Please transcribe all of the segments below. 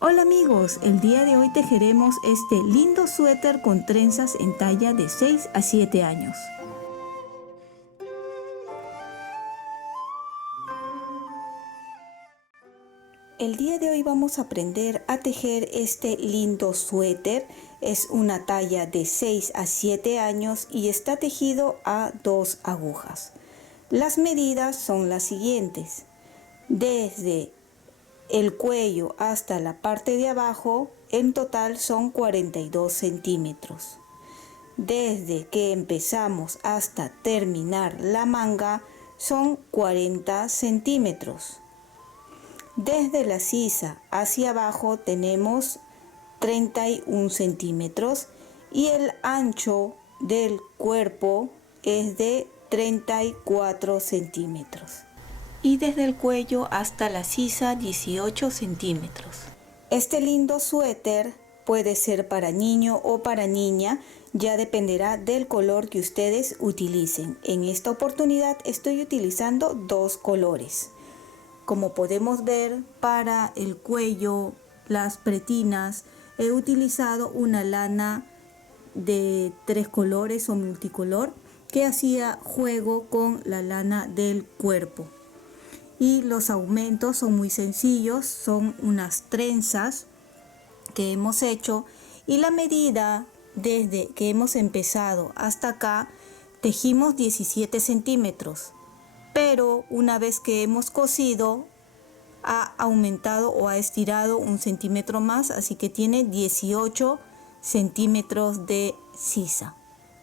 Hola amigos, el día de hoy tejeremos este lindo suéter con trenzas en talla de 6 a 7 años. El día de hoy vamos a aprender a tejer este lindo suéter. Es una talla de 6 a 7 años y está tejido a 2 agujas. Las medidas son las siguientes. Desde el cuello hasta la parte de abajo, en total son 42 centímetros. Desde que empezamos hasta terminar la manga, son 40 centímetros. Desde la sisa hacia abajo tenemos 31 centímetros y el ancho del cuerpo es de 34 centímetros. Y desde el cuello hasta la sisa 18 centímetros. Este lindo suéter puede ser para niño o para niña, ya dependerá del color que ustedes utilicen. En esta oportunidad estoy utilizando dos colores. Como podemos ver, para el cuello, las pretinas, he utilizado una lana de 3 colores o multicolor que hacía juego con la lana del cuerpo. Y los aumentos son muy sencillos, son unas trenzas que hemos hecho y la medida desde que hemos empezado hasta acá tejimos 17 centímetros, pero una vez que hemos cosido ha aumentado o ha estirado un centímetro más, así que tiene 18 centímetros de sisa.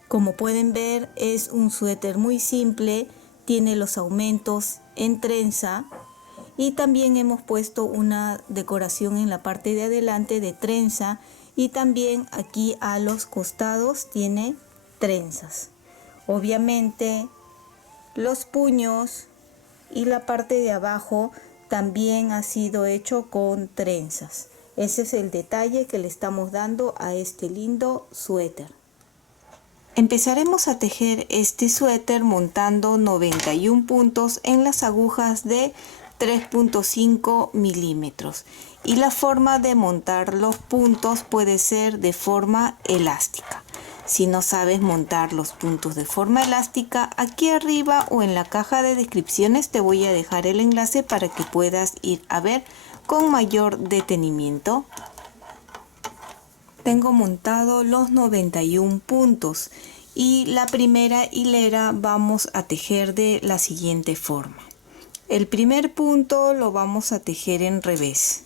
Como pueden ver, es un suéter muy simple, tiene los aumentos en trenza y también hemos puesto una decoración en la parte de adelante de trenza y también aquí a los costados tiene trenzas. Obviamente los puños y la parte de abajo también ha sido hecho con trenzas. Ese es el detalle que le estamos dando a este lindo suéter. Empezaremos a tejer este suéter montando 91 puntos en las agujas de 3.5 milímetros y la forma de montar los puntos puede ser de forma elástica. Si no sabes montar los puntos de forma elástica, aquí arriba o en la caja de descripciones te voy a dejar el enlace para que puedas ir a ver con mayor detenimiento. Tengo montado los 91 puntos y la primera hilera vamos a tejer de la siguiente forma. El primer punto lo vamos a tejer en revés.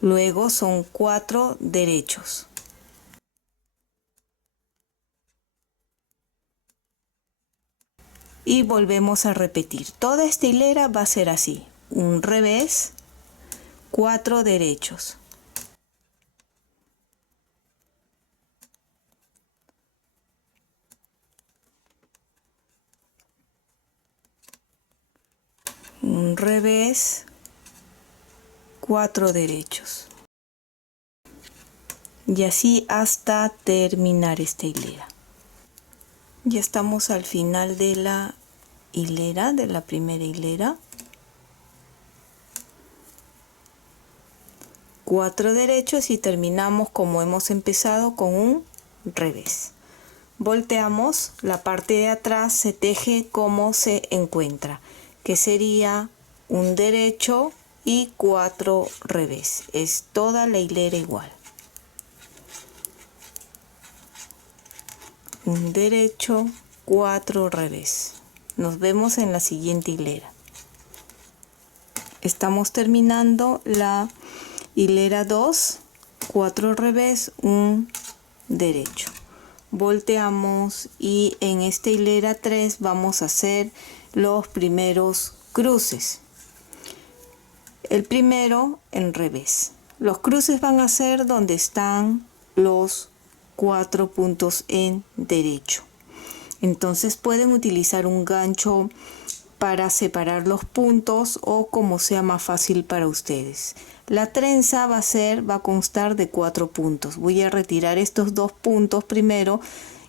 Luego son 4 derechos. Y volvemos a repetir. Toda esta hilera va a ser así. Un revés, 4 derechos. Un revés, 4 derechos. Y así hasta terminar esta hilera. Ya estamos al final de la hilera, de la primera hilera. 4 derechos y terminamos como hemos empezado con un revés. Volteamos, la parte de atrás se teje como se encuentra, que sería un derecho y 4 revés. Es toda la hilera igual. Un derecho, 4 revés. Nos vemos en la siguiente hilera. Estamos terminando la hilera 2, 4 revés, un derecho. Volteamos y en esta hilera 3 vamos a hacer los primeros cruces. El primero en revés. Los cruces van a ser donde están los 4 puntos en derecho. Entonces pueden utilizar un gancho para separar los puntos o como sea más fácil para ustedes. La trenza va a constar de 4 puntos. Voy a retirar estos 2 puntos primero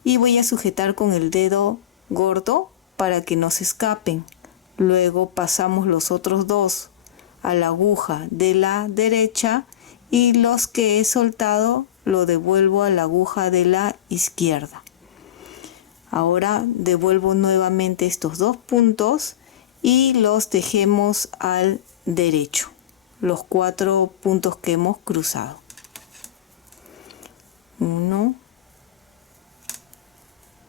y voy a sujetar con el dedo gordo para que no se escapen. Luego pasamos los otros 2 a la aguja de la derecha y los que he soltado lo devuelvo a la aguja de la izquierda. Ahora devuelvo nuevamente estos 2 puntos y los tejemos al derecho, los 4 puntos que hemos cruzado. 1,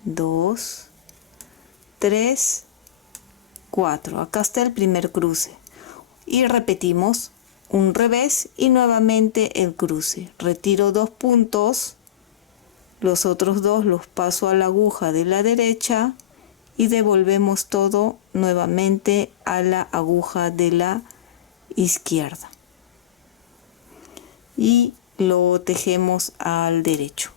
2, 3, 4. Acá está el primer cruce. Y repetimos un revés y nuevamente el cruce. Retiro 2 puntos, los otros 2 los paso a la aguja de la derecha y devolvemos todo nuevamente a la aguja de la izquierda. Y lo tejemos al derecho.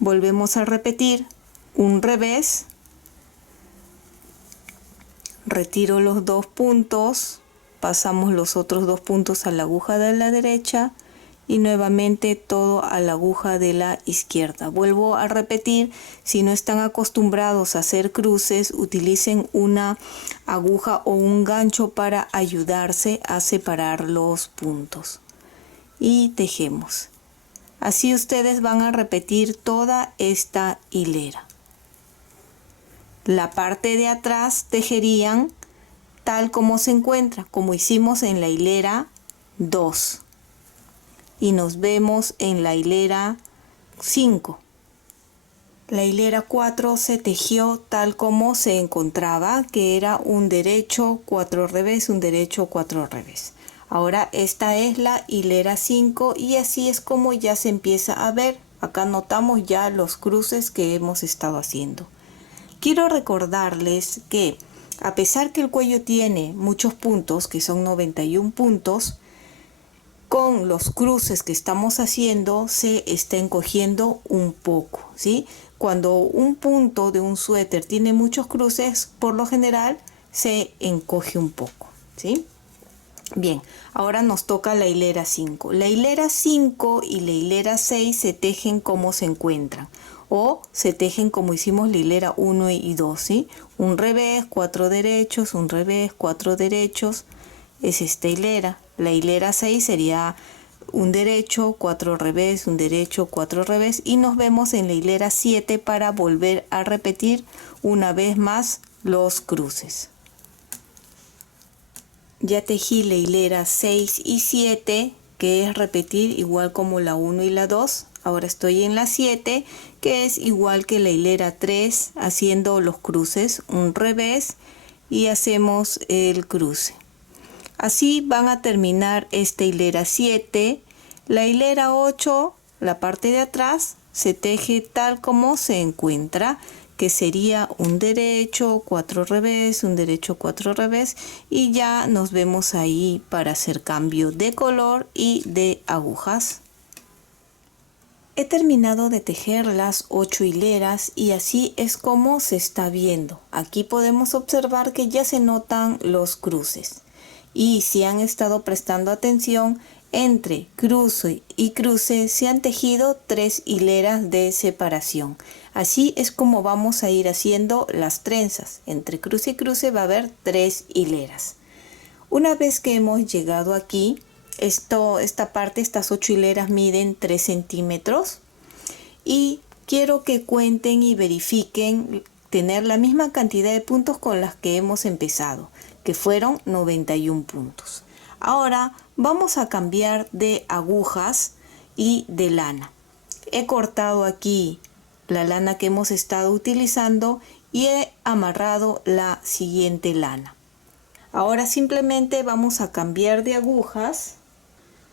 Volvemos a repetir un revés, retiro los 2 puntos, pasamos los otros 2 puntos a la aguja de la derecha y nuevamente todo a la aguja de la izquierda. Vuelvo a repetir, si no están acostumbrados a hacer cruces, utilicen una aguja o un gancho para ayudarse a separar los puntos. Y tejemos. Así ustedes van a repetir toda esta hilera. La parte de atrás tejerían tal como se encuentra, como hicimos en la hilera 2. Y nos vemos en la hilera 5. La hilera 4 se tejió tal como se encontraba, que era un derecho, 4 revés, un derecho, 4 revés. Ahora esta es la hilera 5 y así es como ya se empieza a ver. Acá notamos ya los cruces que hemos estado haciendo. Quiero recordarles que a pesar que el cuello tiene muchos puntos, que son 91 puntos, con los cruces que estamos haciendo se está encogiendo un poco, ¿sí? Cuando un punto de un suéter tiene muchos cruces, por lo general se encoge un poco, ¿sí? Bien, ahora nos toca la hilera 5. La hilera 5 y la hilera 6 se tejen como se encuentran o se tejen como hicimos la hilera 1 y 2, ¿sí? Un revés, 4 derechos, un revés, 4 derechos, es esta hilera. La hilera 6 sería un derecho, 4 revés, un derecho, 4 revés y nos vemos en la hilera 7 para volver a repetir una vez más los cruces. Ya tejí la hilera 6 y 7, que es repetir igual como la 1 y la 2. Ahora estoy en la 7, que es igual que la hilera 3, haciendo los cruces, un revés y hacemos el cruce. Así van a terminar esta hilera 7. La hilera 8, la parte de atrás, se teje tal como se encuentra, que sería un derecho, 4 revés, un derecho, 4 revés y ya nos vemos ahí para hacer cambio de color y de agujas. He terminado de tejer las 8 hileras y así es como se está viendo. Aquí podemos observar que ya se notan los cruces. Y si han estado prestando atención, entre cruce y cruce se han tejido 3 hileras de separación. Así es como vamos a ir haciendo las trenzas. Entre cruce y cruce va a haber 3 hileras. Una vez que hemos llegado aquí, esta parte, estas 8 hileras miden 3 centímetros y quiero que cuenten y verifiquen tener la misma cantidad de puntos con las que hemos empezado, que fueron 91 puntos. Ahora vamos a cambiar de agujas y de lana. He cortado aquí la lana que hemos estado utilizando y he amarrado la siguiente lana. Ahora simplemente vamos a cambiar de agujas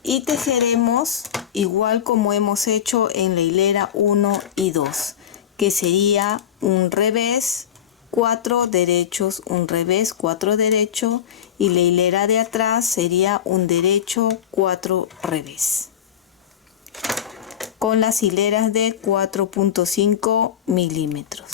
y tejeremos igual como hemos hecho en la hilera 1 y 2, que sería un revés, 4 derechos, un revés, 4 derechos y la hilera de atrás sería un derecho, 4 revés. Con las hileras de 4.5 milímetros.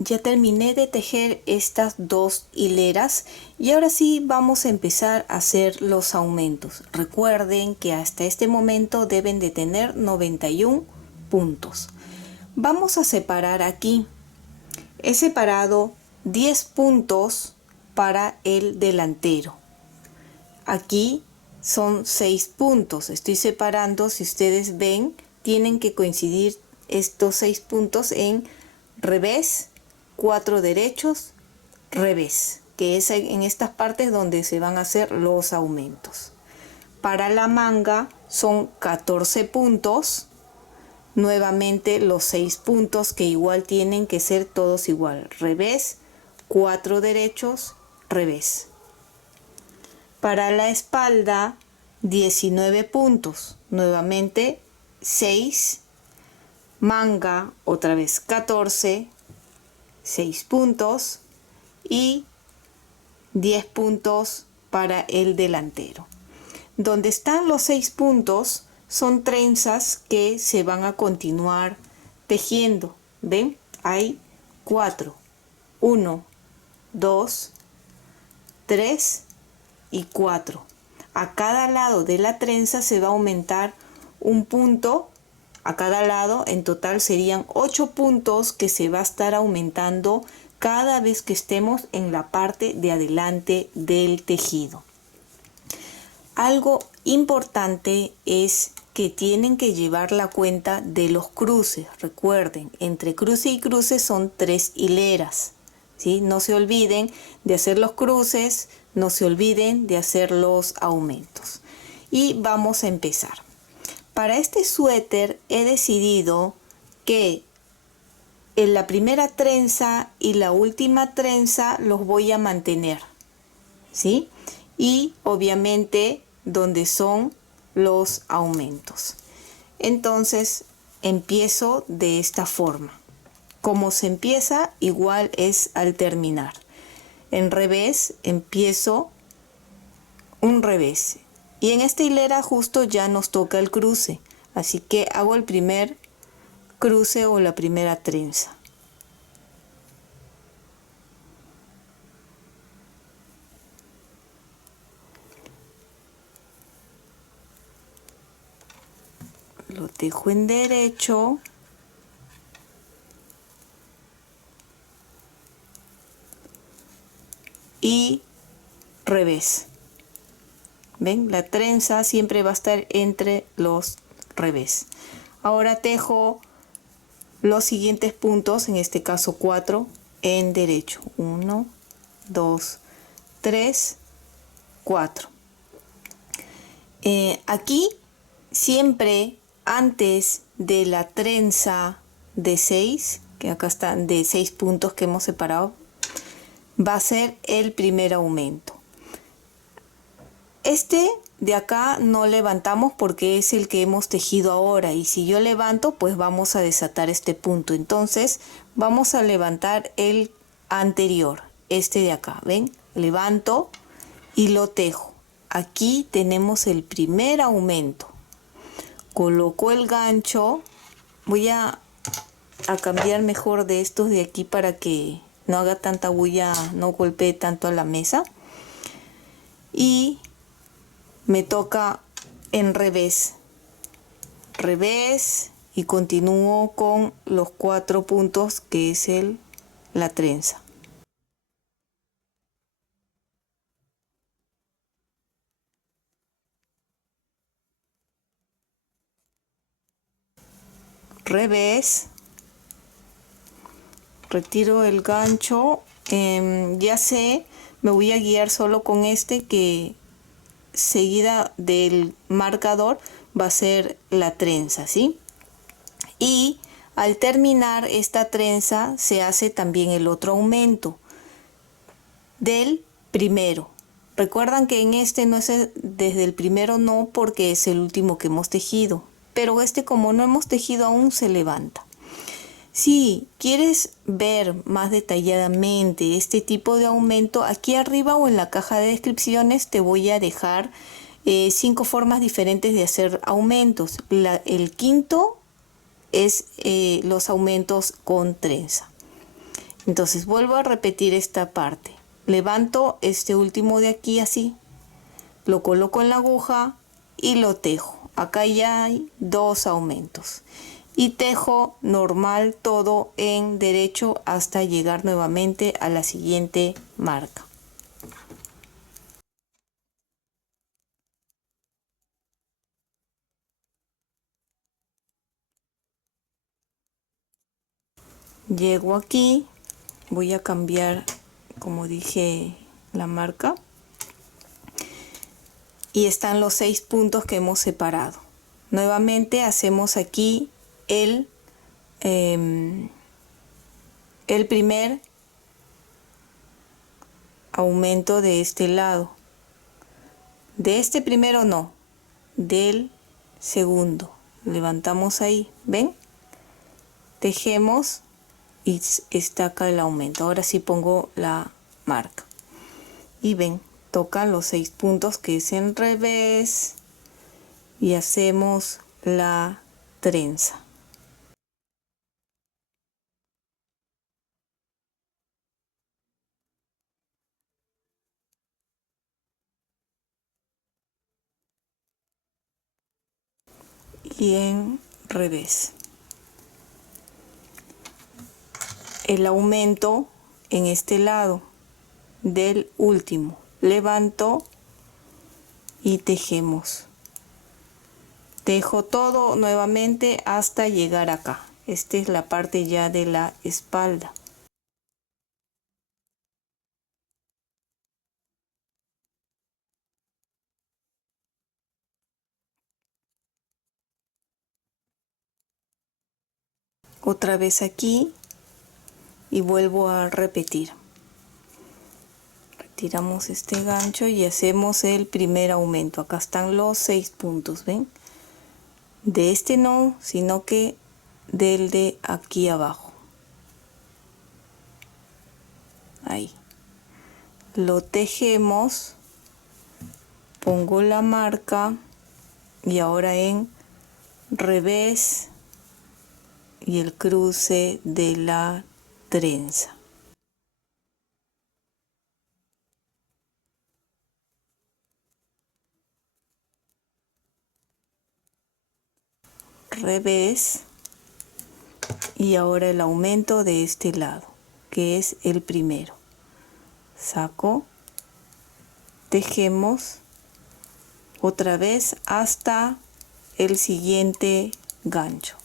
Ya terminé de tejer estas dos hileras y ahora sí vamos a empezar a hacer los aumentos. Recuerden que hasta este momento deben de tener 91 puntos. Vamos a separar aquí. He separado 10 puntos para el delantero. Aquí son 6 puntos. Estoy separando, si ustedes ven, tienen que coincidir estos 6 puntos en revés, 4 derechos, revés, que es en estas partes donde se van a hacer los aumentos. Para la manga son 14 puntos. Nuevamente los 6 puntos que igual tienen que ser todos igual. Revés, 4 derechos, revés. Para la espalda 19 puntos. Nuevamente 6. Manga otra vez 14. 6 puntos. Y 10 puntos para el delantero. Donde están los 6 puntos son trenzas que se van a continuar tejiendo. ¿Ven? Hay 4. 1, 2, 3 y 4. A cada lado de la trenza se va a aumentar un punto. A cada lado en total serían 8 puntos que se va a estar aumentando cada vez que estemos en la parte de adelante del tejido. Algo importante es que tienen que llevar la cuenta de los cruces. Recuerden, entre cruce y cruce son 3 hileras, ¿sí? No se olviden de hacer los cruces, no se olviden de hacer los aumentos. Y vamos a empezar. Para este suéter he decidido que en la primera trenza y la última trenza los voy a mantener, ¿sí? Y obviamente donde son los aumentos. Entonces empiezo de esta forma. Como se empieza, igual es al terminar. En revés empiezo un revés. Y en esta hilera justo ya nos toca el cruce. Así que hago el primer cruce o la primera trenza. Lo dejo en derecho. Y revés. ¿Ven? La trenza siempre va a estar entre los revés. Ahora tejo los siguientes puntos, en este caso 4, en derecho. 1, 2, 3, 4. Aquí siempre antes de la trenza de 6, que acá están de 6 puntos que hemos separado, va a ser el primer aumento. Este de acá no levantamos porque es el que hemos tejido ahora, y si yo levanto pues vamos a desatar este punto. Entonces vamos a levantar el anterior, este de acá. ¿Ven? Levanto y lo tejo. Aquí tenemos el primer aumento. Coloco el gancho. Voy a cambiar mejor de estos de aquí para que no haga tanta bulla, no golpee tanto a la mesa. Y me toca en revés. Revés y continúo con los 4 puntos que es la trenza. Revés. Retiro el gancho. Ya sé, me voy a guiar solo con este, que seguida del marcador va a ser la trenza, ¿sí? Y al terminar esta trenza se hace también el otro aumento del primero. Recuerdan que en este no es desde el primero, no, porque es el último que hemos tejido, pero este, como no hemos tejido aún, se levanta. Si quieres ver más detalladamente este tipo de aumento, aquí arriba o en la caja de descripciones te voy a dejar 5 formas diferentes de hacer aumentos. El quinto es los aumentos con trenza. Entonces vuelvo a repetir esta parte. Levanto este último de aquí así, lo coloco en la aguja y lo tejo. Acá ya hay 2 aumentos. Y tejo normal todo en derecho hasta llegar nuevamente a la siguiente marca. Llego aquí, voy a cambiar, como dije, la marca. Y están los 6 puntos que hemos separado. Nuevamente hacemos aquí el primer aumento de este lado. De este primero no, del segundo. Levantamos ahí, ¿ven? Tejemos y está acá el aumento. Ahora sí pongo la marca. Y ven, tocan los 6 puntos que es en revés y hacemos la trenza. Y en revés. El aumento en este lado del último. Levanto y tejemos. Tejo todo nuevamente hasta llegar acá. Esta es la parte ya de la espalda. Otra vez aquí y vuelvo a repetir. Retiramos este gancho y hacemos el primer aumento. Acá están los 6 puntos, ¿ven? De este no, sino que del de aquí abajo. Ahí. Lo tejemos, pongo la marca y ahora en revés y el cruce de la trenza. Revés y ahora el aumento de este lado, que es el primero. Saco, tejemos otra vez hasta el siguiente gancho.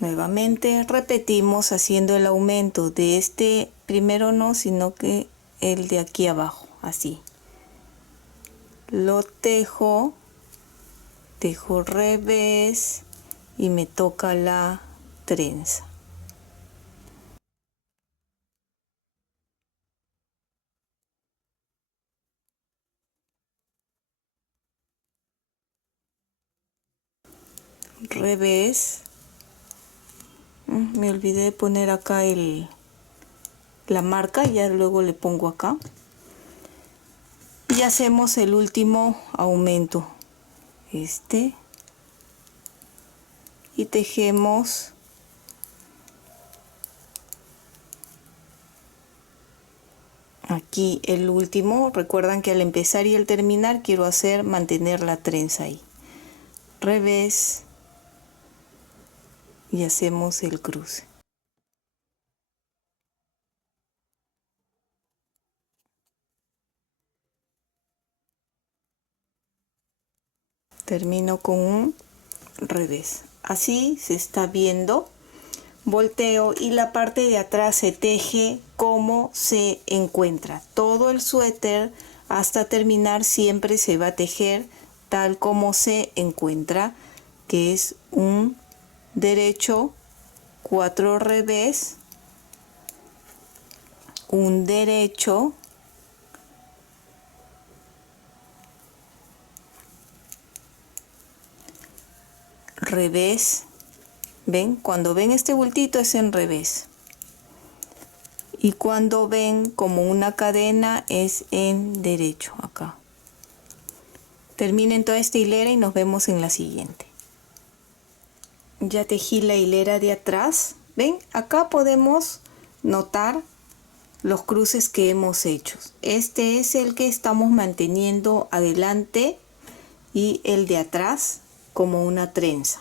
Nuevamente repetimos haciendo el aumento de este primero no, sino que el de aquí abajo, así. Lo tejo, tejo revés y me toca la trenza. Revés. Me olvidé de poner acá la marca, ya luego le pongo acá. Y hacemos el último aumento. Este. Y tejemos aquí el último. Recuerdan que al empezar y al terminar quiero mantener la trenza ahí. Revés y hacemos el cruce. Termino con un revés. Así se está viendo. Volteo y la parte de atrás se teje como se encuentra. Todo el suéter hasta terminar siempre se va a tejer tal como se encuentra, que es un derecho, 4 revés, un derecho, revés. ¿Ven? Cuando ven este bultito es en revés. Y cuando ven como una cadena es en derecho, acá. Terminen toda esta hilera y nos vemos en la siguiente. Ya tejí la hilera de atrás. ¿Ven? Acá podemos notar los cruces que hemos hecho. Este es el que estamos manteniendo adelante y el de atrás como una trenza.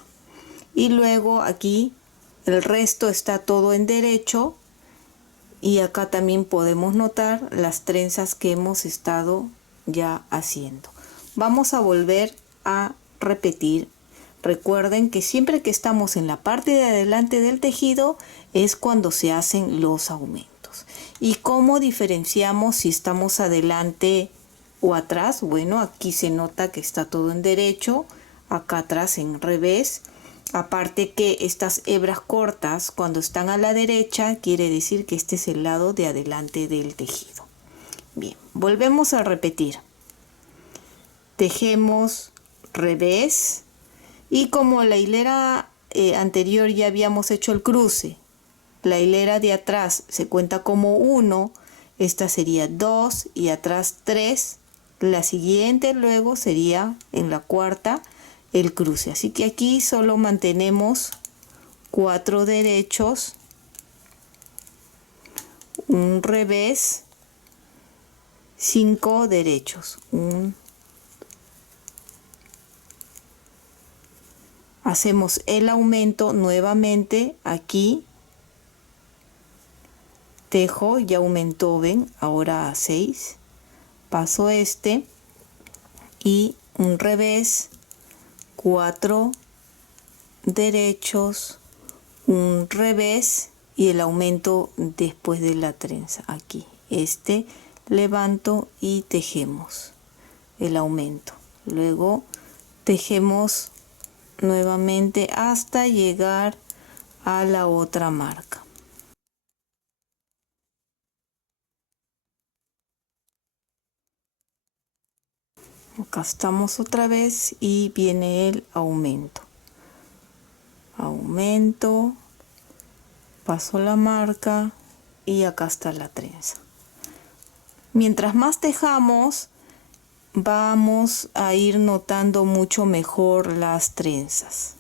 Y luego aquí el resto está todo en derecho y acá también podemos notar las trenzas que hemos estado ya haciendo. Vamos a volver a repetir. Recuerden que siempre que estamos en la parte de adelante del tejido es cuando se hacen los aumentos. ¿Y cómo diferenciamos si estamos adelante o atrás? Bueno, aquí se nota que está todo en derecho, acá atrás en revés. Aparte que estas hebras cortas cuando están a la derecha quiere decir que este es el lado de adelante del tejido. Bien, volvemos a repetir. Tejemos revés. Y como la hilera anterior ya habíamos hecho el cruce, la hilera de atrás se cuenta como 1, esta sería 2 y atrás 3. La siguiente luego sería en la cuarta el cruce. Así que aquí solo mantenemos 4 derechos, un revés, 5 derechos. Hacemos el aumento nuevamente aquí, tejo, ya aumentó, ven, ahora a 6, paso este y un revés, 4 derechos, un revés y el aumento después de la trenza aquí, este levanto y tejemos el aumento, luego tejemos nuevamente hasta llegar a la otra marca. Acá estamos otra vez y viene el aumento. Aumento, paso la marca y acá está la trenza. Mientras más tejamos, vamos a ir notando mucho mejor las trenzas.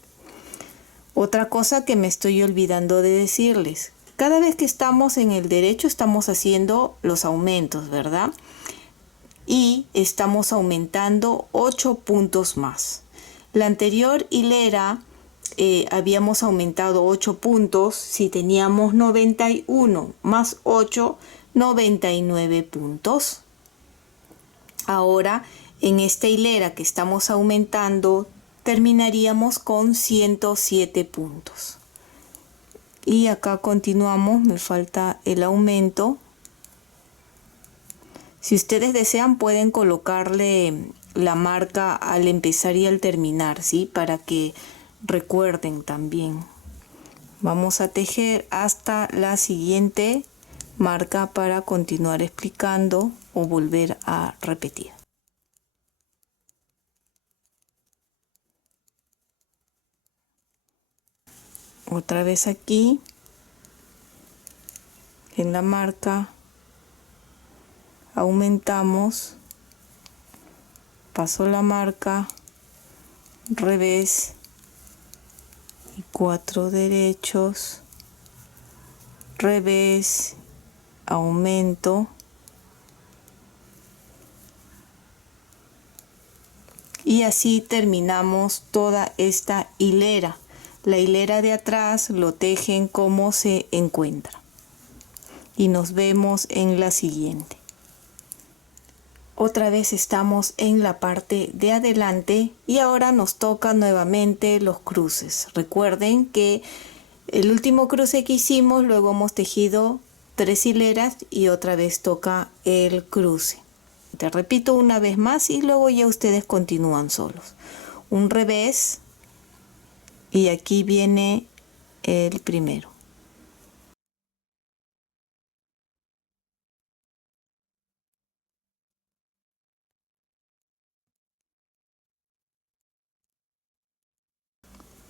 Otra cosa que me estoy olvidando de decirles, cada vez que estamos en el derecho estamos haciendo los aumentos, ¿verdad? Y estamos aumentando 8 puntos más. La anterior hilera habíamos aumentado 8 puntos si teníamos 91 más 8, 99 puntos. Ahora en esta hilera que estamos aumentando terminaríamos con 107 puntos. Y acá continuamos, me falta el aumento. Si ustedes desean pueden colocarle la marca al empezar y al terminar, ¿sí? Para que recuerden también. Vamos a tejer hasta la siguiente marca para continuar explicando o volver a repetir. Otra vez aquí en la marca aumentamos, paso la marca, revés y 4 derechos, revés, aumento y así terminamos toda esta hilera. La hilera de atrás lo tejen como se encuentra y nos vemos en la siguiente. Otra vez estamos en la parte de adelante y ahora nos toca nuevamente los cruces. Recuerden que el último cruce que hicimos, luego hemos tejido 3 hileras y otra vez toca el cruce. Te repito una vez más y luego ya ustedes continúan solos. Un revés y aquí viene el primero.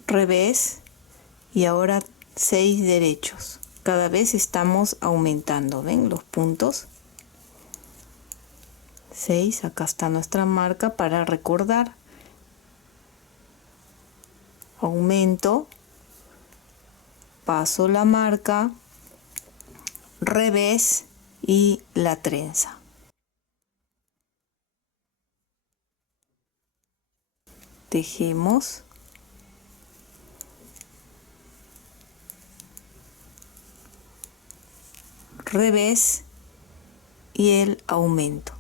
Revés y ahora 6 derechos. Cada vez estamos aumentando, ¿ven los puntos? 6, acá está nuestra marca para recordar. Aumento, paso la marca, revés y la trenza. Tejemos. Revés y el aumento.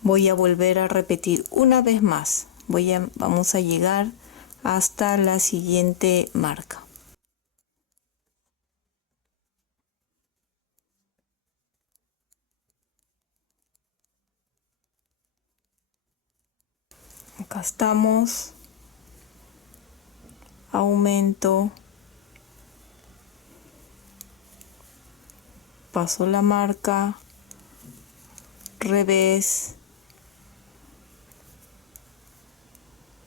Voy a volver a repetir una vez más. Vamos a llegar hasta la siguiente marca. Acá estamos. Aumento. Paso la marca. Revés.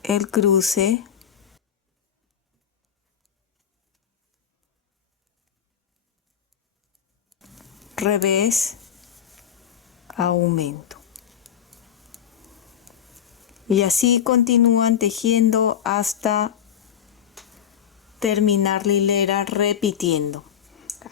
El cruce. Revés. Aumento. Y así continúan tejiendo hasta terminar la hilera, repitiendo.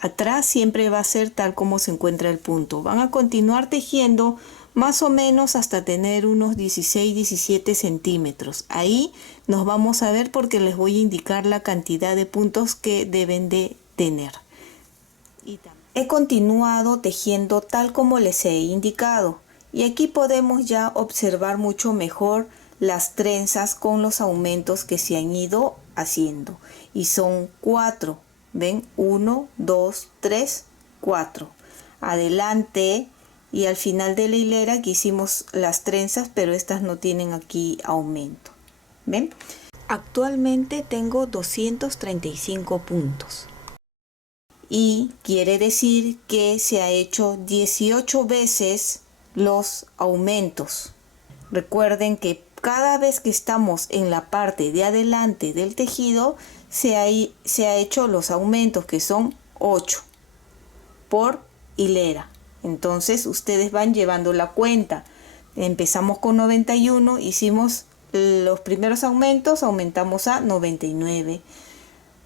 Atrás siempre va a ser tal como se encuentra el punto. Van a continuar tejiendo más o menos hasta tener unos 16-17 centímetros. Ahí nos vamos a ver porque les voy a indicar la cantidad de puntos que deben de tener. He continuado tejiendo tal como les he indicado. Y aquí podemos ya observar mucho mejor las trenzas con los aumentos que se han ido haciendo. Y son 4. ¿Ven? 1, 2, 3, 4. Adelante y al final de la hilera que hicimos las trenzas, pero estas no tienen aquí aumento. ¿Ven? Actualmente tengo 235 puntos. Y quiere decir que se ha hecho 18 veces los aumentos. Recuerden que cada vez que estamos en la parte de adelante del tejido se ha hecho los aumentos, que son 8 por hilera. Entonces ustedes van llevando la cuenta. Empezamos con 91, hicimos los primeros aumentos, aumentamos a 99.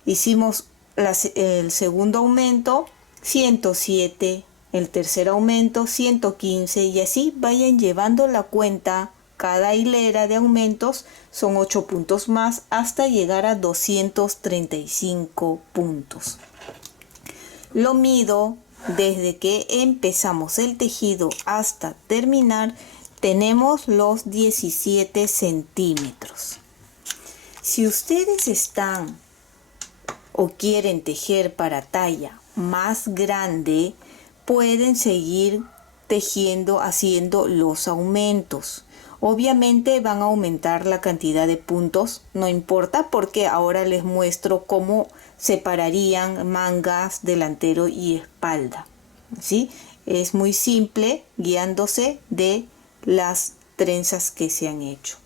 Hicimos el segundo aumento, 107. El tercer aumento, 115, y así vayan llevando la cuenta. Cada hilera de aumentos son 8 puntos más hasta llegar a 235 puntos. Lo mido desde que empezamos el tejido hasta terminar. Tenemos los 17 centímetros. Si ustedes están o quieren tejer para talla más grande, pueden seguir tejiendo, haciendo los aumentos. Obviamente van a aumentar la cantidad de puntos, no importa, porque ahora les muestro cómo separarían mangas, delantero y espalda. ¿Sí? Es muy simple, guiándose de las trenzas que se han hecho.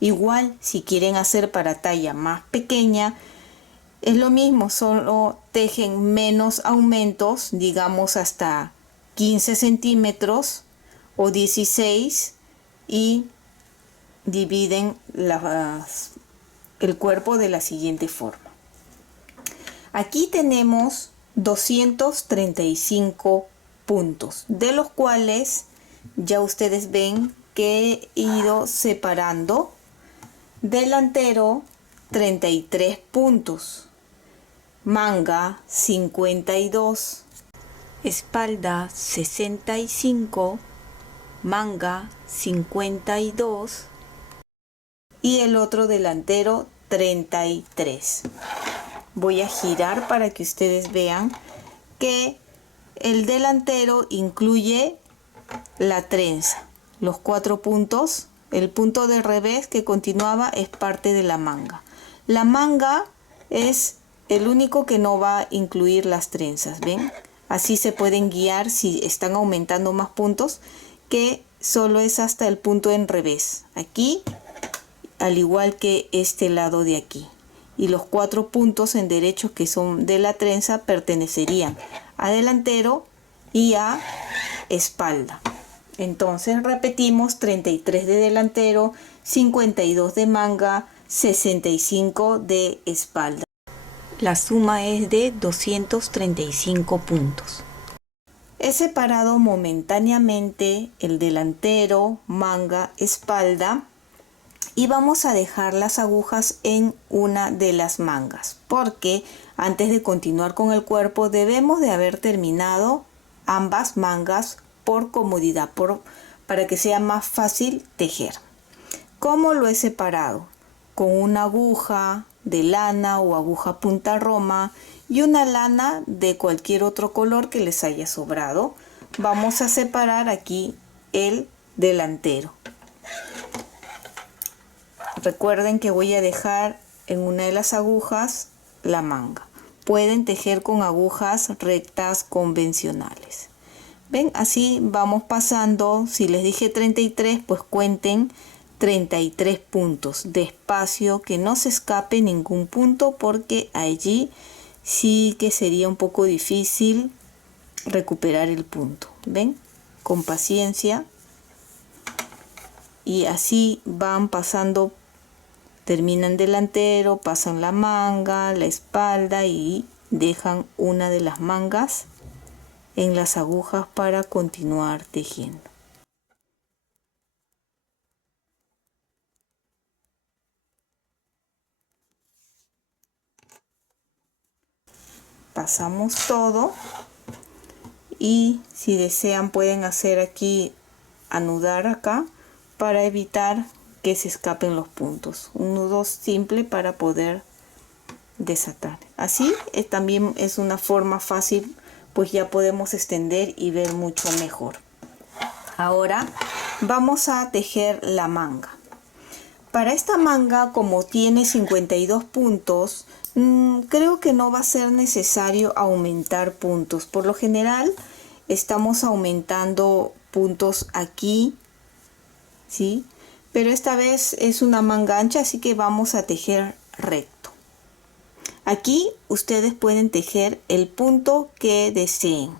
Igual, si quieren hacer para talla más pequeña, es lo mismo, solo tejen menos aumentos, digamos hasta 15 centímetros o 16, y dividen el cuerpo de la siguiente forma. Aquí tenemos 235 puntos, de los cuales ya ustedes ven que he ido separando. Delantero, 33 puntos. Manga 52, espalda 65, manga 52 y el otro delantero 33. Voy a girar para que ustedes vean que el delantero incluye la trenza, los 4 puntos, el punto de revés que continuaba es parte de la manga. La manga es el único que no va a incluir las trenzas, ¿ven? Así se pueden guiar si están aumentando más puntos, que solo es hasta el punto en revés. Aquí, al igual que este lado de aquí. Y los 4 puntos en derecho que son de la trenza pertenecerían a delantero y a espalda. Entonces repetimos: 33 de delantero, 52 de manga, 65 de espalda. La suma es de 235 puntos. He separado momentáneamente el delantero, manga, espalda y vamos a dejar las agujas en una de las mangas, porque antes de continuar con el cuerpo debemos de haber terminado ambas mangas por comodidad, para que sea más fácil tejer. ¿Cómo lo he separado? Con una aguja de lana o aguja punta roma y una lana de cualquier otro color que les haya sobrado. Vamos a separar aquí el delantero. Recuerden que voy a dejar en una de las agujas la manga. Pueden tejer con agujas rectas convencionales. ¿Ven? Así vamos pasando. Si les dije 33, pues cuenten 33 puntos. Despacio, que no se escape ningún punto, porque allí sí que sería un poco difícil recuperar el punto. ¿Ven? Con paciencia. Y así van pasando. Terminan delantero, pasan la manga, la espalda y dejan una de las mangas en las agujas para continuar tejiendo. Pasamos todo y si desean pueden hacer aquí, anudar acá para evitar que se escapen los puntos. Un nudo simple para poder desatar. Así también es una forma fácil, pues ya podemos extender y ver mucho mejor. Ahora vamos a tejer la manga. Para esta manga, como tiene 52 puntos, creo que no va a ser necesario aumentar puntos. Por lo general estamos aumentando puntos aquí, ¿sí? Pero esta vez es una manga ancha, así que vamos a tejer recto. Aquí ustedes pueden tejer el punto que deseen.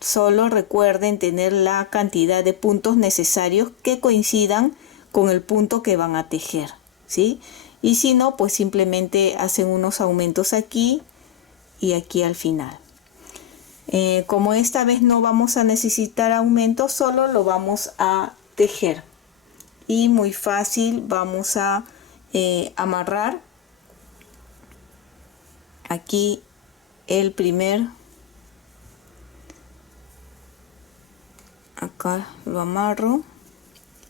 Solo recuerden tener la cantidad de puntos necesarios que coincidan con el punto que van a tejer, ¿sí? Y si no, pues simplemente hacen unos aumentos aquí y aquí al final. Como esta vez no vamos a necesitar aumentos, solo lo vamos a tejer. Y muy fácil, vamos a amarrar aquí el primer, acá lo amarro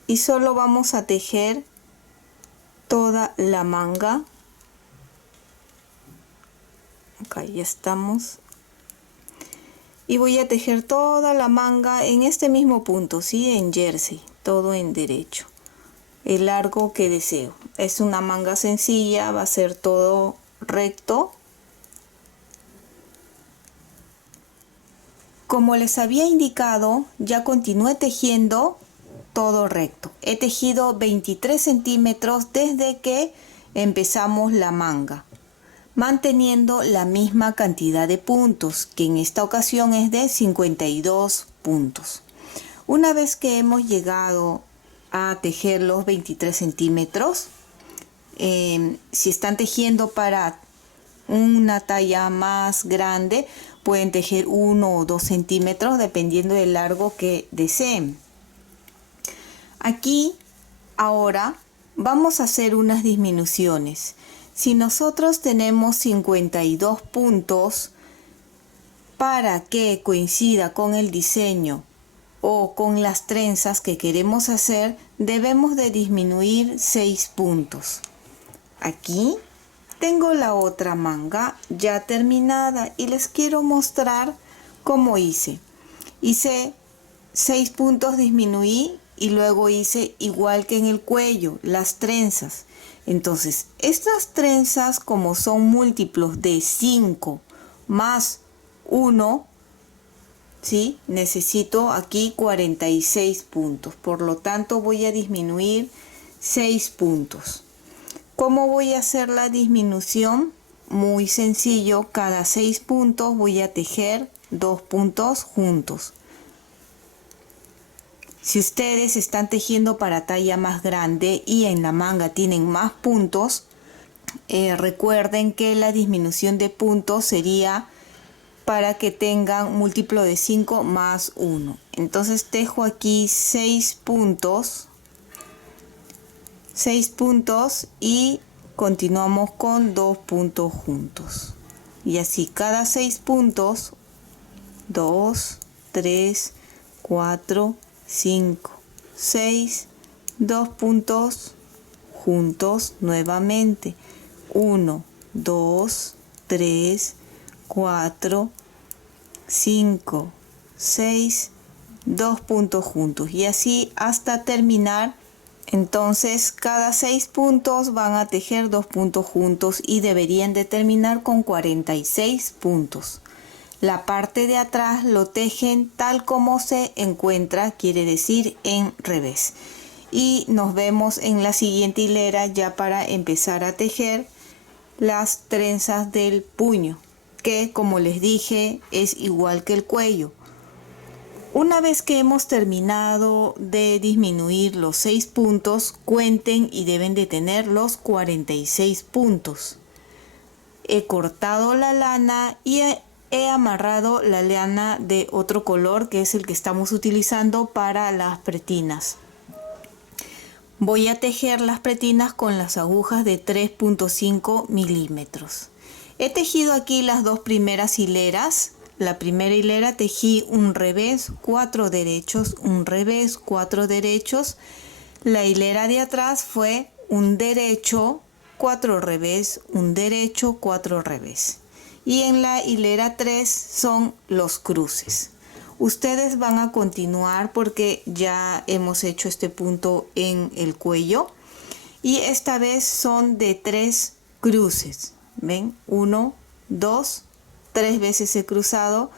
y solo vamos a tejer toda la manga. Acá ya estamos. Y voy a tejer toda la manga en este mismo punto, ¿sí? En jersey, todo en derecho. El largo que deseo. Es una manga sencilla, va a ser todo recto. Como les había indicado, ya continué tejiendo todo recto. He tejido 23 centímetros desde que empezamos la manga, manteniendo la misma cantidad de puntos, que en esta ocasión es de 52 puntos. Una vez que hemos llegado a tejer los 23 centímetros, si están tejiendo para una talla más grande, pueden tejer 1 o 2 centímetros dependiendo del largo que deseen. Aquí ahora vamos a hacer unas disminuciones. Si nosotros tenemos 52 puntos, para que coincida con el diseño o con las trenzas que queremos hacer, debemos de disminuir 6 puntos. Aquí tengo la otra manga ya terminada y les quiero mostrar cómo hice. Hice 6 puntos, disminuí y luego hice igual que en el cuello, las trenzas. Entonces, estas trenzas, como son múltiplos de 5 más 1, ¿sí? Necesito aquí 46 puntos. Por lo tanto, voy a disminuir 6 puntos. ¿Cómo voy a hacer la disminución? Muy sencillo. Cada 6 puntos voy a tejer 2 puntos juntos. Si ustedes están tejiendo para talla más grande y en la manga tienen más puntos, recuerden que la disminución de puntos sería para que tengan múltiplo de 5 más 1. Entonces tejo aquí 6 puntos y continuamos con 2 puntos juntos. Y así cada 6 puntos, 2, 3, 4, 5, 6, 2 puntos juntos nuevamente. 1, 2, 3, 4, 5, 6, 2 puntos juntos. Y así hasta terminar. Entonces cada 6 puntos van a tejer 2 puntos juntos y deberían de terminar con 46 puntos. La parte de atrás lo tejen tal como se encuentra, quiere decir en revés. Y nos vemos en la siguiente hilera ya para empezar a tejer las trenzas del puño, que como les dije es igual que el cuello. Una vez que hemos terminado de disminuir los 6 puntos, cuenten y deben de tener los 46 puntos. He cortado la lana y he amarrado la lana de otro color, que es el que estamos utilizando para las pretinas. Voy a tejer las pretinas con las agujas de 3.5 milímetros. He tejido aquí las dos primeras hileras. La primera hilera tejí un revés, 4 derechos, un revés, 4 derechos. La hilera de atrás fue un derecho, 4 revés, un derecho, 4 revés. Y en la hilera 3 son los cruces. Ustedes van a continuar porque ya hemos hecho este punto en el cuello. Y esta vez son de 3 cruces. ¿Ven? 1, 2, 3 veces he cruzado.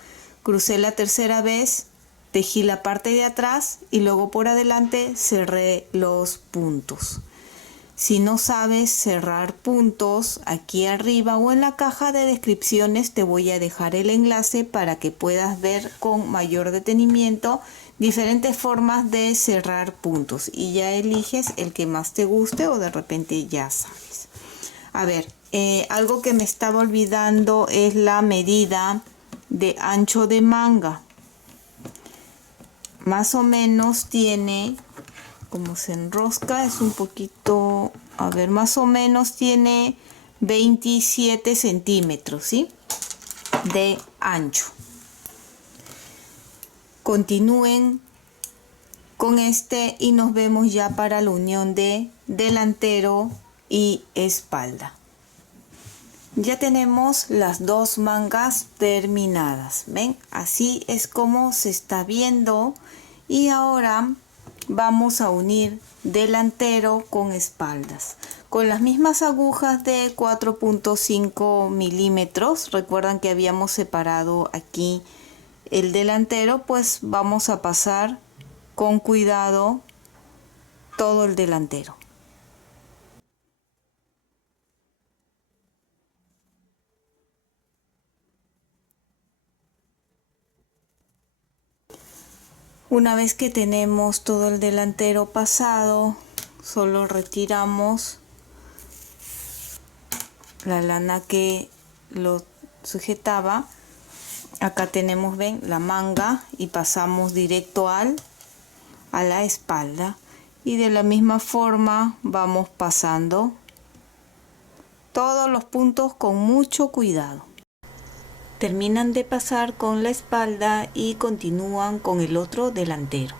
Crucé la tercera vez, tejí la parte de atrás y luego por adelante cerré los puntos. Si no sabes cerrar puntos, aquí arriba o en la caja de descripciones te voy a dejar el enlace para que puedas ver con mayor detenimiento diferentes formas de cerrar puntos y ya eliges el que más te guste o de repente ya sabes. A ver, algo que me estaba olvidando es la medida de ancho de manga. Más o menos tiene, como se enrosca, es un poquito, a ver, más o menos tiene 27 centímetros, ¿sí? De ancho. Continúen con este y nos vemos ya para la unión de delantero y espalda. Ya tenemos las dos mangas terminadas, ¿ven? Así es como se está viendo y ahora vamos a unir delantero con espaldas con las mismas agujas de 4.5 milímetros. Recuerdan que habíamos separado aquí el delantero, pues vamos a pasar con cuidado todo el delantero. Una vez que tenemos todo el delantero pasado, solo retiramos la lana que lo sujetaba. Acá tenemos, ven, la manga y pasamos directo a la espalda. Y de la misma forma vamos pasando todos los puntos con mucho cuidado. Terminan de pasar con la espalda y continúan con el otro delantero.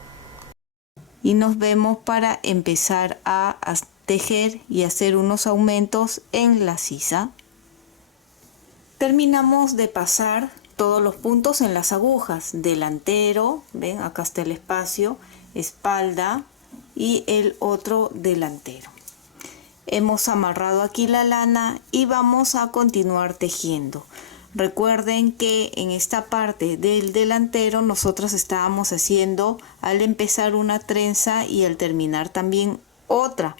Y nos vemos para empezar a tejer y hacer unos aumentos en la sisa. Terminamos de pasar todos los puntos en las agujas. Delantero, ven, acá está el espacio, espalda y el otro delantero. Hemos amarrado aquí la lana y vamos a continuar tejiendo. Recuerden que en esta parte del delantero nosotros estábamos haciendo al empezar una trenza y al terminar también otra.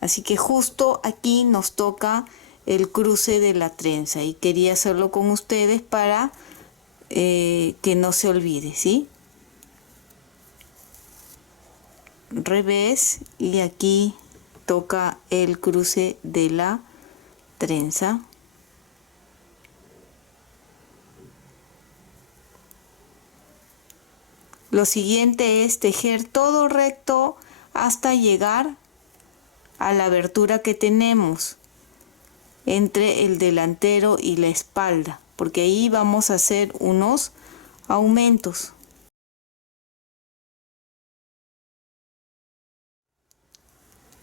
Así que justo aquí nos toca el cruce de la trenza y quería hacerlo con ustedes para que no se olvide, ¿sí? Revés, y aquí toca el cruce de la trenza. Lo siguiente es tejer todo recto hasta llegar a la abertura que tenemos entre el delantero y la espalda, porque ahí vamos a hacer unos aumentos.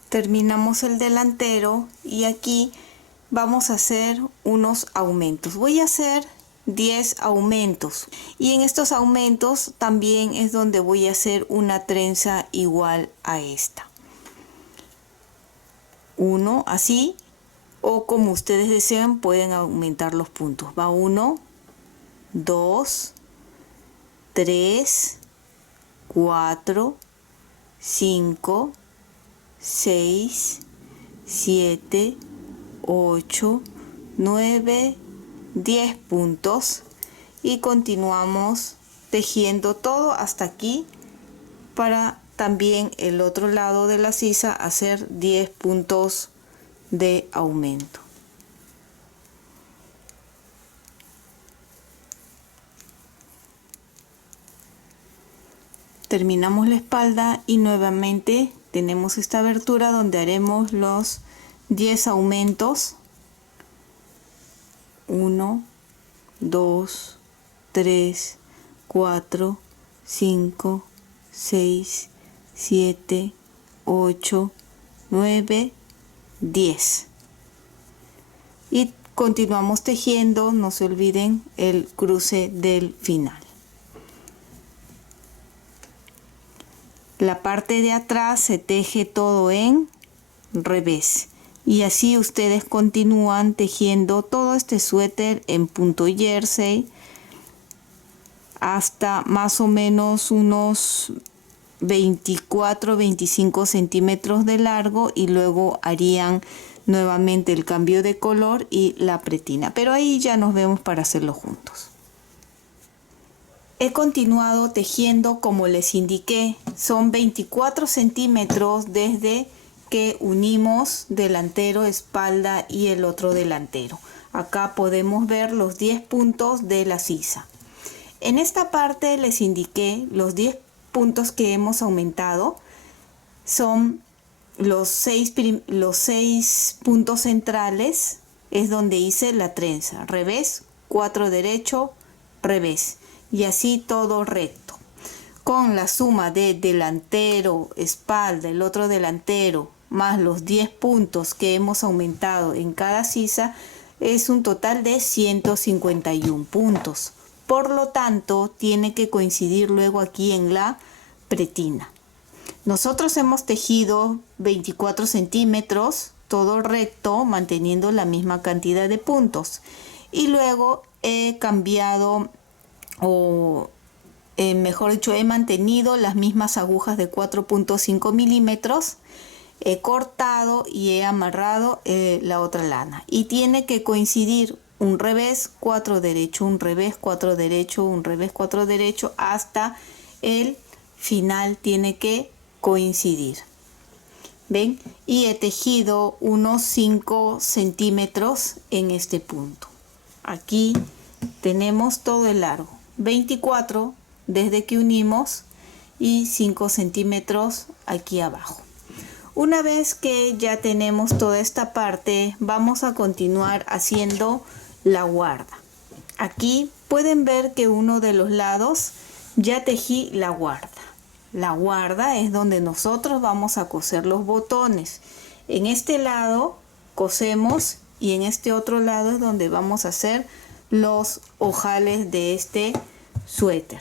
Terminamos el delantero y aquí vamos a hacer unos aumentos. Voy a hacer 10 aumentos, y en estos aumentos también es donde voy a hacer una trenza igual a esta. Uno así, o como ustedes deseen pueden aumentar los puntos. Va 1, 2, 3, 4, 5, 6, 7, 8, 9, 10 puntos, y continuamos tejiendo todo hasta aquí para también el otro lado de la sisa hacer 10 puntos de aumento. Terminamos la espalda y nuevamente tenemos esta abertura donde haremos los 10 aumentos. 1, 2, 3, 4, 5, 6, 7, 8, 9, 10. Y continuamos tejiendo, no se olviden el cruce del final. La parte de atrás se teje todo en revés, y así ustedes continúan tejiendo todo este suéter en punto jersey hasta más o menos unos 24-25 centímetros de largo, y luego harían nuevamente el cambio de color y la pretina, pero ahí ya nos vemos para hacerlo juntos. He continuado tejiendo como les indiqué, son 24 centímetros desde que unimos delantero, espalda y el otro delantero. Acá podemos ver los 10 puntos de la sisa. En esta parte les indiqué los 10 puntos que hemos aumentado, son los 6 puntos centrales, es donde hice la trenza, revés, 4 derecho, revés, y así todo recto. Con la suma de delantero, espalda, el otro delantero, más los 10 puntos que hemos aumentado en cada sisa, es un total de 151 puntos. Por lo tanto, tiene que coincidir luego aquí en la pretina. Nosotros hemos tejido 24 centímetros, todo recto, manteniendo la misma cantidad de puntos. Y luego he cambiado, mejor dicho, he mantenido las mismas agujas de 4.5 milímetros. He cortado y he amarrado la otra lana. Y tiene que coincidir un revés, 4 derecho, un revés, 4 derecho, un revés, 4 derecho, hasta el final tiene que coincidir. ¿Ven? Y he tejido unos 5 centímetros en este punto. Aquí tenemos todo el largo, 24 desde que unimos y 5 centímetros aquí abajo. Una vez que ya tenemos toda esta parte, vamos a continuar haciendo la guarda. Aquí pueden ver que uno de los lados ya tejí la guarda. La guarda es donde nosotros vamos a coser los botones. En este lado cosemos y en este otro lado es donde vamos a hacer los ojales de este suéter.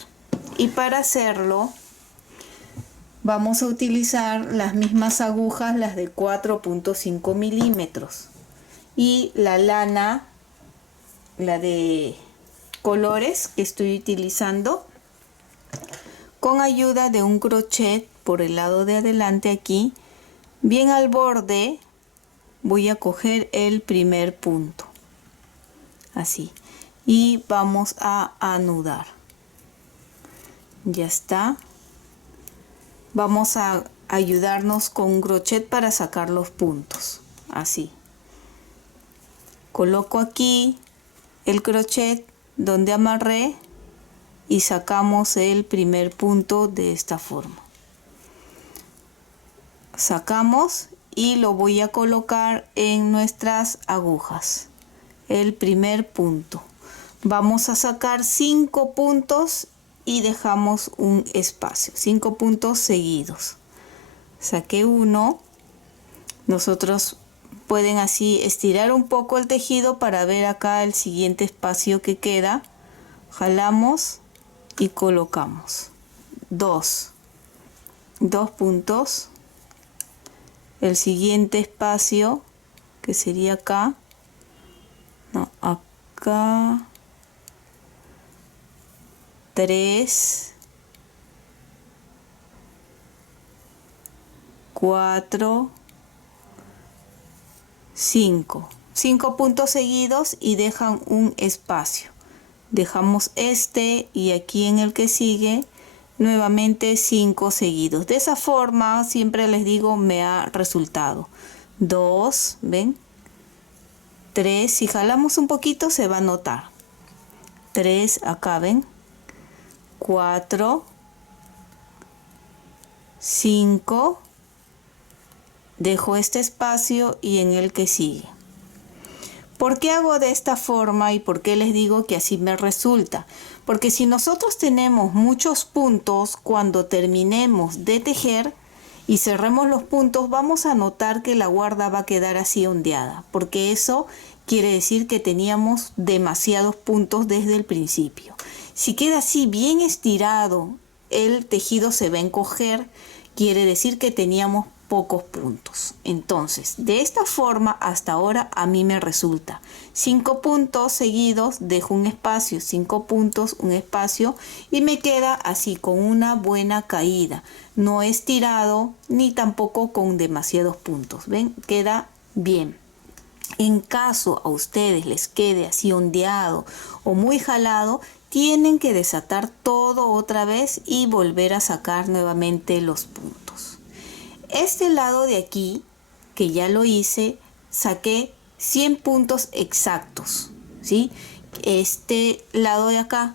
Y para hacerlo vamos a utilizar las mismas agujas, las de 4.5 milímetros. Y la lana, la de colores que estoy utilizando, con ayuda de un crochet por el lado de adelante aquí, bien al borde, voy a coger el primer punto. Así. y vamos a anudar. Ya está. Vamos a ayudarnos con un crochet para sacar los puntos. Así. Coloco aquí el crochet donde amarré y sacamos el primer punto de esta forma. Sacamos y lo voy a colocar en nuestras agujas. El primer punto. Vamos a sacar 5 puntos y dejamos un espacio. 5 puntos seguidos. Saqué uno. Nosotros pueden así estirar un poco el tejido para ver acá el siguiente espacio que queda. Jalamos y colocamos 2 puntos. El siguiente espacio que sería acá, no, acá 3, 4, 5 puntos seguidos y dejan un espacio. Dejamos este y aquí en el que sigue nuevamente 5 seguidos. De esa forma siempre les digo me ha resultado. 2, ven, 3, si jalamos un poquito se va a notar. 3, acá ven, 4, 5, dejo este espacio y en el que sigue. ¿Por qué hago de esta forma y por qué les digo que así me resulta? Porque si nosotros tenemos muchos puntos, cuando terminemos de tejer y cerremos los puntos, vamos a notar que la guarda va a quedar así ondeada, porque eso quiere decir que teníamos demasiados puntos desde el principio. Si queda así bien estirado, el tejido se va a encoger, quiere decir que teníamos pocos puntos. Entonces, de esta forma hasta ahora a mí me resulta 5 puntos seguidos, dejo un espacio, 5 puntos, un espacio y me queda así con una buena caída, no estirado ni tampoco con demasiados puntos. ¿Ven? Queda bien. En caso a ustedes les quede así ondeado o muy jalado, tienen que desatar todo otra vez y volver a sacar nuevamente los puntos. Este lado de aquí, que ya lo hice, saqué 100 puntos exactos, ¿sí? Este lado de acá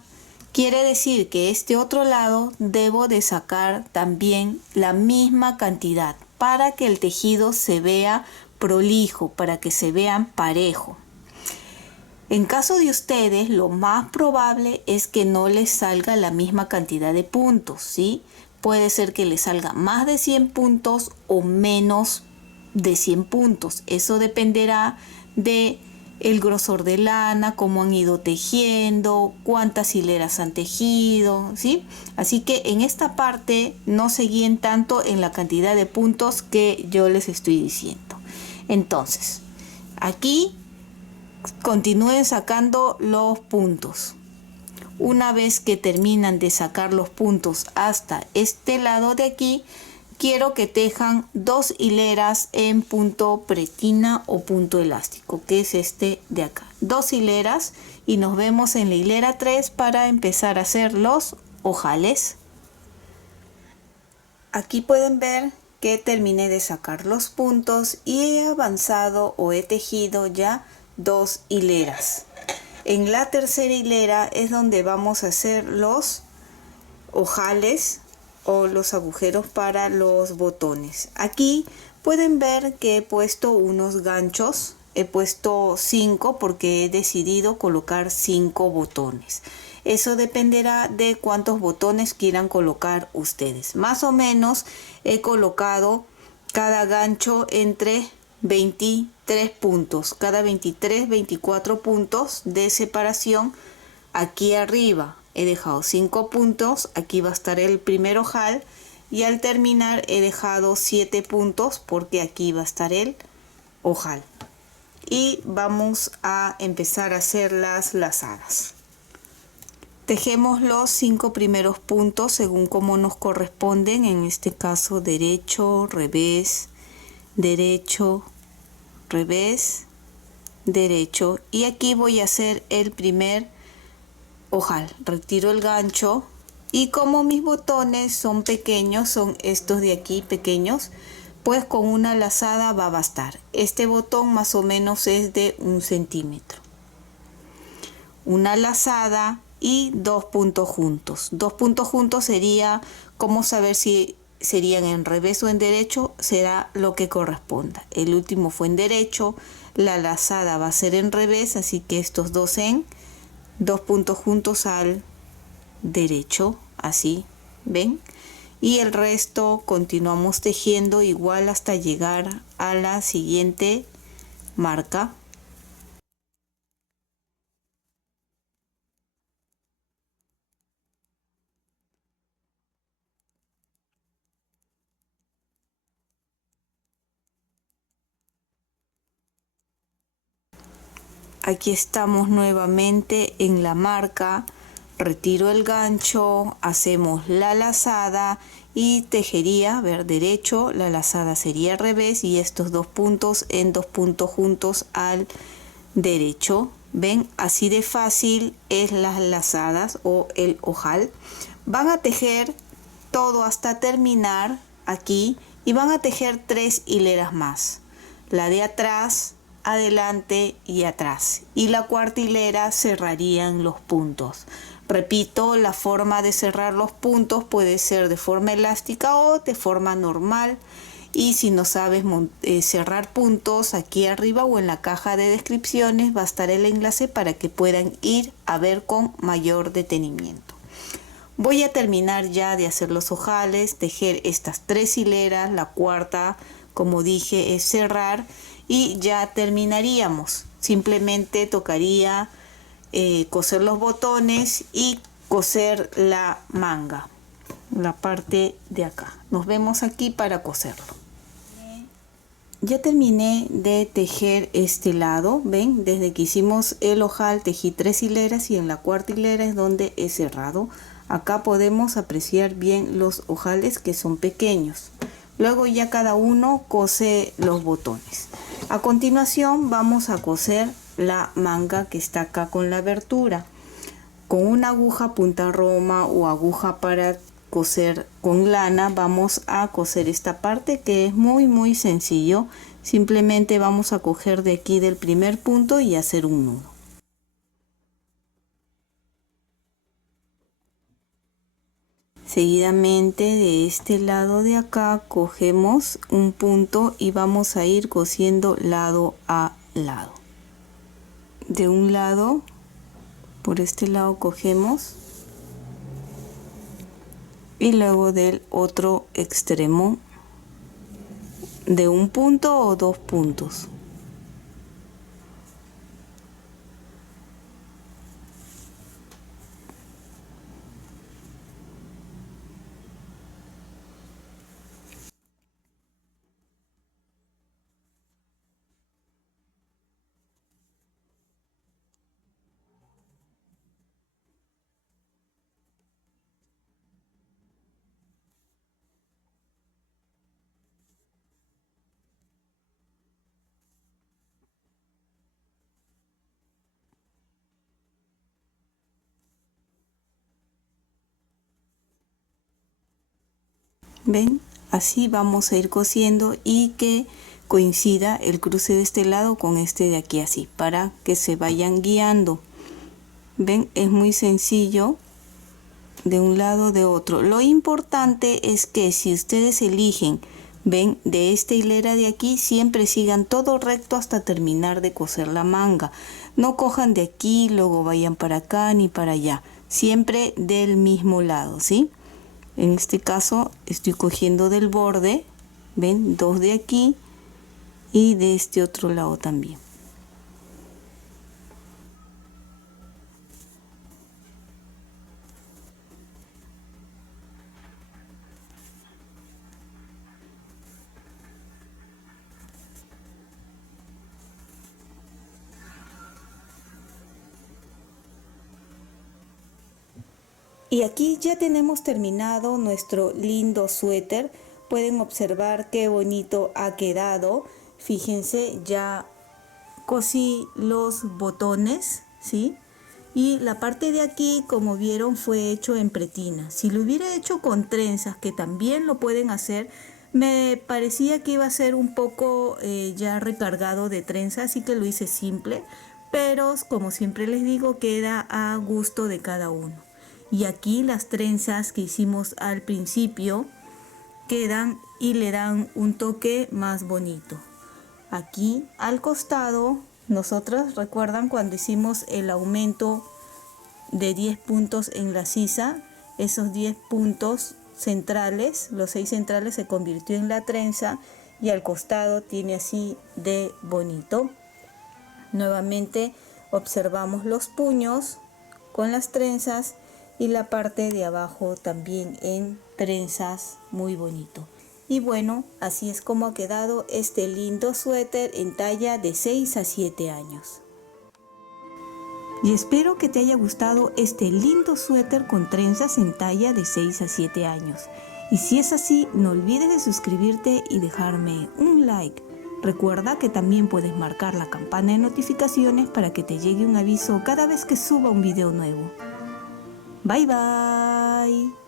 quiere decir que este otro lado debo de sacar también la misma cantidad para que el tejido se vea prolijo, para que se vean parejo. En caso de ustedes, lo más probable es que no les salga la misma cantidad de puntos, ¿sí? Puede ser que les salga más de 100 puntos o menos de 100 puntos. Eso dependerá de el grosor de lana, cómo han ido tejiendo, cuántas hileras han tejido, ¿sí? Así que en esta parte no se guíen tanto en la cantidad de puntos que yo les estoy diciendo. Entonces, aquí continúen sacando los puntos. Una vez que terminan de sacar los puntos hasta este lado de aquí, quiero que tejan 2 hileras en punto pretina o punto elástico, que es este de acá. 2 hileras y nos vemos en la hilera 3 para empezar a hacer los ojales. Aquí pueden ver que terminé de sacar los puntos y he avanzado o he tejido ya 2 hileras. En la tercera hilera es donde vamos a hacer los ojales o los agujeros para los botones. Aquí pueden ver que he puesto unos ganchos. He puesto 5 porque he decidido colocar 5 botones. Eso dependerá de cuántos botones quieran colocar ustedes. Más o menos he colocado cada gancho entre 23 puntos, cada 23, 24 puntos de separación. Aquí arriba he dejado 5 puntos, aquí va a estar el primer ojal y al terminar he dejado 7 puntos porque aquí va a estar el ojal. Y vamos a empezar a hacer las lazadas. Tejemos los 5 primeros puntos según como nos corresponden, en este caso derecho, revés, derecho, revés, derecho, y aquí voy a hacer el primer ojal. Retiro el gancho y como mis botones son pequeños, son estos de aquí pequeños, pues con una lazada va a bastar. Este botón más o menos es de 1 centímetro. Una lazada y 2 puntos juntos. 2 puntos juntos sería como saber si serían en revés o en derecho, será lo que corresponda. El último fue en derecho, la lazada va a ser en revés, así que estos dos en 2 puntos juntos al derecho, así, ¿ven? Y el resto continuamos tejiendo igual hasta llegar a la siguiente marca. Aquí estamos nuevamente en la marca, retiro el gancho, hacemos la lazada y tejería, ver derecho, la lazada sería al revés y estos 2 puntos en 2 puntos juntos al derecho. Ven, así de fácil es las lazadas o el ojal. Van a tejer todo hasta terminar aquí y van a tejer 3 hileras más. La de atrás, adelante y atrás. Y la cuarta hilera cerrarían los puntos. Repito, la forma de cerrar los puntos puede ser de forma elástica o de forma normal. Y si no sabes cerrar puntos, aquí arriba o en la caja de descripciones va a estar el enlace para que puedan ir a ver con mayor detenimiento. Voy a terminar ya de hacer los ojales, tejer estas 3 hileras, la cuarta, como dije, es cerrar y ya terminaríamos. Simplemente tocaría coser los botones y coser la manga, la parte de acá. Nos vemos aquí para coserlo. Ya terminé de tejer este lado, ven, desde que hicimos el ojal tejí 3 hileras y en la cuarta hilera es donde he cerrado. Acá podemos apreciar bien los ojales que son pequeños. Luego ya cada uno cose los botones. A continuación vamos a coser la manga que está acá con la abertura. Con una aguja punta roma o aguja para coser con lana vamos a coser esta parte que es muy sencillo. Simplemente vamos a coger de aquí del primer punto y hacer un nudo. Seguidamente de este lado de acá cogemos un punto y vamos a ir cosiendo lado a lado. De un lado, por este lado cogemos y luego del otro extremo de un punto o 2 puntos. ¿Ven? Así vamos a ir cosiendo y que coincida el cruce de este lado con este de aquí así, para que se vayan guiando. ¿Ven? Es muy sencillo de un lado de otro. Lo importante es que si ustedes eligen, ven, de esta hilera de aquí, siempre sigan todo recto hasta terminar de coser la manga. No cojan de aquí, luego vayan para acá ni para allá. Siempre del mismo lado, ¿sí? En este caso estoy cogiendo del borde, ven, 2 de aquí y de este otro lado también. Y aquí ya tenemos terminado nuestro lindo suéter. Pueden observar qué bonito ha quedado. Fíjense, ya cosí los botones, ¿sí? Y la parte de aquí, como vieron, fue hecho en pretina. Si lo hubiera hecho con trenzas, que también lo pueden hacer, me parecía que iba a ser un poco ya recargado de trenza, así que lo hice simple. Pero como siempre les digo, queda a gusto de cada uno. Y aquí las trenzas que hicimos al principio quedan y le dan un toque más bonito. Aquí al costado, nosotros recuerdan cuando hicimos el aumento de 10 puntos en la sisa, esos 10 puntos centrales, los 6 centrales se convirtió en la trenza y al costado tiene así de bonito. Nuevamente observamos los puños con las trenzas y la parte de abajo también en trenzas, muy bonito. Y bueno, así es como ha quedado este lindo suéter en talla de 6 a 7 años. Y espero que te haya gustado este lindo suéter con trenzas en talla de 6 a 7 años. Y si es así, no olvides de suscribirte y dejarme un like. Recuerda que también puedes marcar la campana de notificaciones para que te llegue un aviso cada vez que suba un video nuevo. Bye bye.